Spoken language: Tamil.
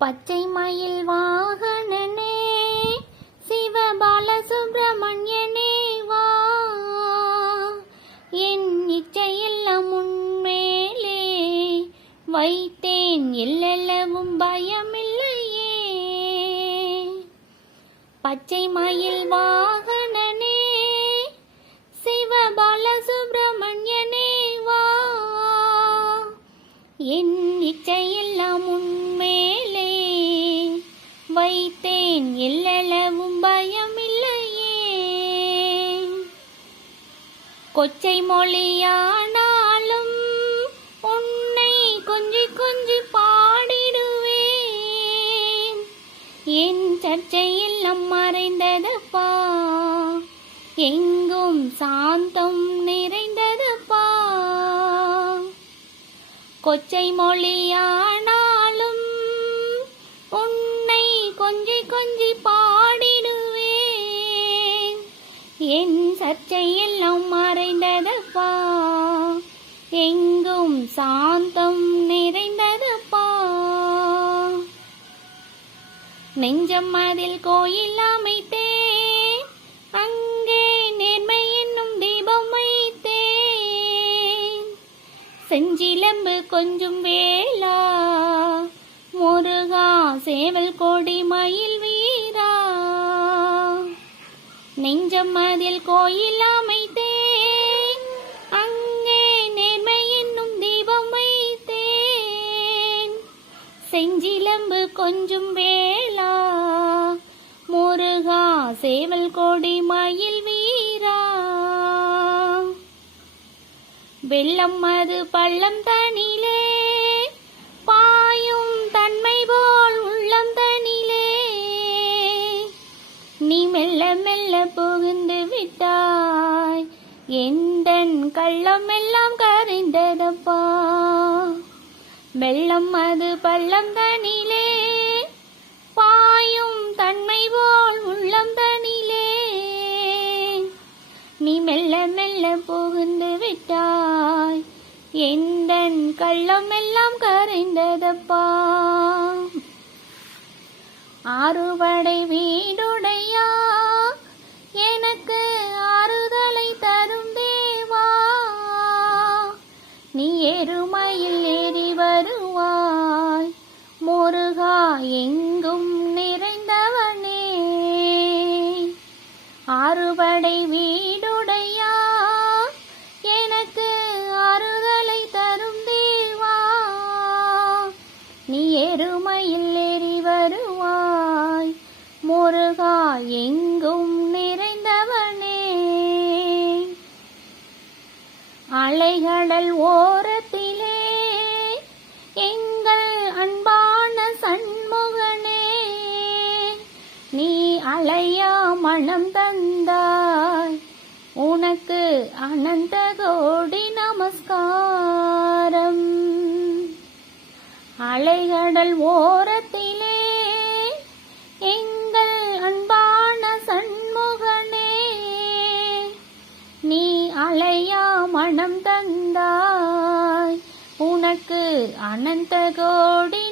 பச்சை மயில் வாகனனே சிவபாலசுப்ரமணியனே வா, என் இச்சையெல்லாம் உன்மேலே வைத்தேன், எல்லளவும் பயமில்லையே. பச்சை மயில் வாகனனே சிவபாலசுப்ரமணியனே வா, என் இச்சையெல்லாம் உன்மேலே வைத்தேன், எல்லளவும் பயமில்லையே. கொச்சை மொழியானாலும் உன்னை கொஞ்சி கொஞ்சி பாடிடுவேன், என் சர்ச்சையெல்லாம் மறைந்ததப்பா, எங்கும் சாந்தம் நிறைந்ததப்பா. கொச்சை மொழியானாலும் உன்னை கொஞ்சி கொஞ்சி பாடிடுவேன், என் சர்ச்சையெல்லாம் மறைந்ததப்பா, எங்கும் சாந்தம் நிறைந்ததப்பா. நெஞ்சம் அதில் கோயில் அமைத்தேன், அங்கே நேர்மை என்னும் தீபம் வைத்தேன். செஞ்சிலம்பு கொஞ்சும் வேளா முருகா, சேவல் கொடி மயில் வீரா. நெஞ்சம் அதில் கோயில் அமைத்தேன், அங்கே நேர்மை என்னும் தீபம் வைத்தேன். செஞ்சிலம்பு கொஞ்சும் வேளா முருகா, சேவல் கொடி மயில் வீரா. வெள்ளம் அது பள்ளம் தனிலே பாயும் தன்மை போல் உள்ளம் தனிலே, நீ மெல்ல மெல்ல புகுந்து விட்டாய், எந்தன் கள்ளம் எல்லாம் கரைந்ததப்பா. வெள்ளம் அது பள்ளம் தனிலே பாயும் தன்மை போல் உள்ளம் தனிலே, நீ மெல்ல மெல்ல புகுந்து விட்டாய், எந்தன் கள்ளம் எல்லாம் கரைந்ததப்பா. ஆறுபடை வீடுடையா, எனக்கு ஆறுதலை தரும் தேவா, நீ எருமையில் ஏறி வருவாய் முருகா, எங்கும் நிறைந்தவனே. ஆறுபடை வீடுடையா, எனக்கு ஆறுதலை தரும் தேவா, நீ எருமையில் ஏறி வருவாய் முருகா, எங்கும் நிறைந்தவனே. அலைகடல் ஓரத்திலே எங்கள் அன்பான சண்முகனே, நீ அலையா மனம் தந்தாய், உனக்கு அனந்த கோடி நமஸ்காரம். அலைகடல் ஓரத்திலே எங்கள் அன்பான சண்முகனே, நீ அலையா மனம் தந்தாய், உனக்கு அனந்த கோடி